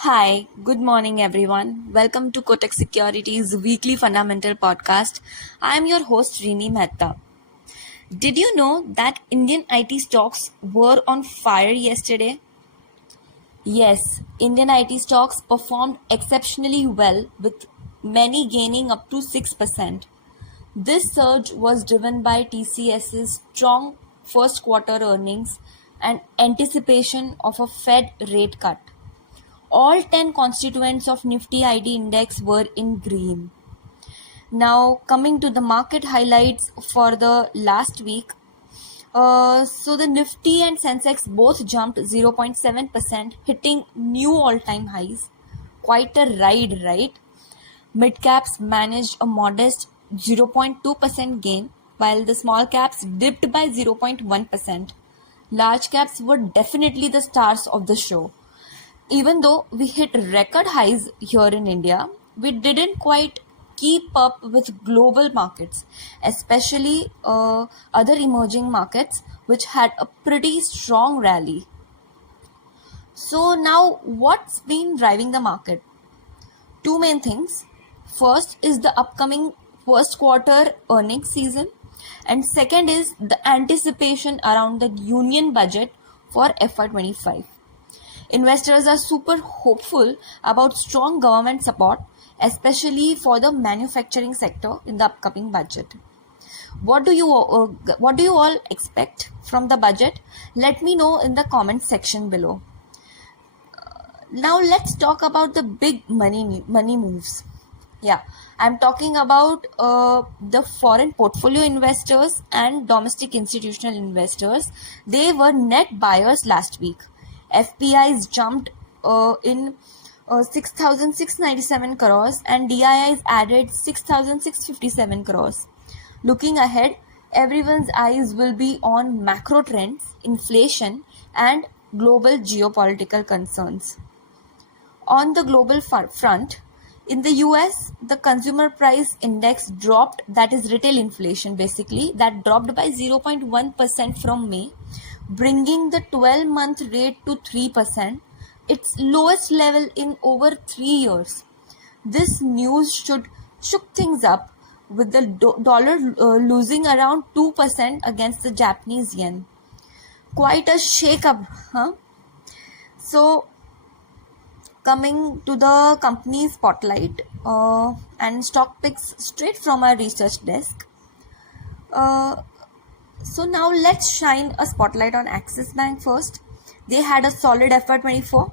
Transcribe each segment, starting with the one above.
Hi, good morning everyone. Welcome to Kotak Securities weekly fundamental podcast. I am your host Rini Mehta. Did you know that Indian IT stocks were on fire yesterday? Yes, Indian IT stocks performed exceptionally well with many gaining up to 6%. This surge was driven by TCS's strong first quarter earnings and anticipation of a Fed rate cut. All 10 constituents of Nifty-50 Index were in green. Now, coming to the market highlights for the last week. So the Nifty and Sensex both jumped 0.7%, hitting new all-time highs. Quite a ride, right? Mid-caps managed a modest 0.2% gain, while the small caps dipped by 0.1%. Large caps were definitely the stars of the show. Even though we hit record highs here in India, we didn't quite keep up with global markets, especially other emerging markets, which had a pretty strong rally. So, now what's been driving the market? Two main things. First is the upcoming first quarter earnings season, and second is the anticipation around the union budget for FY25. Investors are super hopeful about strong government support, especially for the manufacturing sector in the upcoming budget. What do you all expect from the budget? Let me know in the comment section below. Now let's talk about the big money moves. Yeah, I'm talking about the foreign portfolio investors and domestic institutional investors. They were net buyers last week. FPIs jumped in 6,697 crores and DIIs added 6,657 crores. Looking ahead, everyone's eyes will be on macro trends, inflation, and global geopolitical concerns. On the global front, in the US, the consumer price index dropped, that is retail inflation basically, that dropped by 0.1% from May, bringing the 12-month rate to 3%, its lowest level in over 3 years. This news shook things up with the dollar losing around 2% against the Japanese yen. Quite a shake-up, huh? So, coming to the company spotlight and stock picks straight from our research desk. So now let's shine a spotlight on Axis Bank first. They had a solid FY24.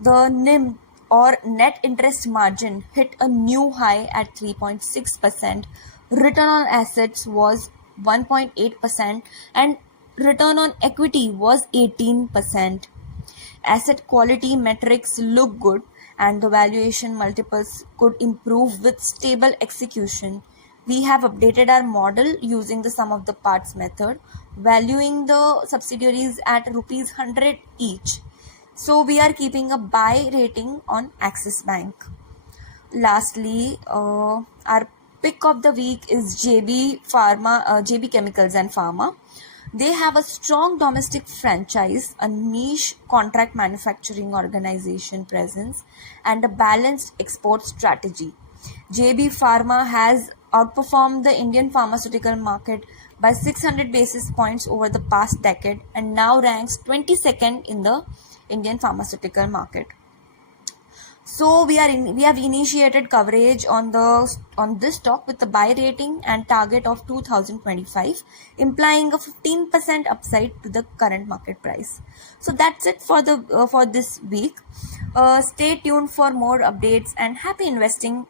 The NIM or net interest margin hit a new high at 3.6%. Return on assets was 1.8% and return on equity was 18%. Asset quality metrics look good and the valuation multiples could improve with stable execution. We have updated our model using the sum of the parts method, valuing the subsidiaries at rupees 100 each. So we are keeping a buy rating on Axis Bank. Lastly, our pick of the week is JB Chemicals and Pharma. They have a strong domestic franchise, a niche contract manufacturing organization presence, and a balanced export strategy. JB Pharma has outperformed the Indian pharmaceutical market by 600 basis points over the past decade and now ranks 22nd in the Indian pharmaceutical market. So we have initiated coverage on this stock with the buy rating and target of 2025, implying a 15% upside to the current market price. So that's it for this week. Stay tuned for more updates and happy investing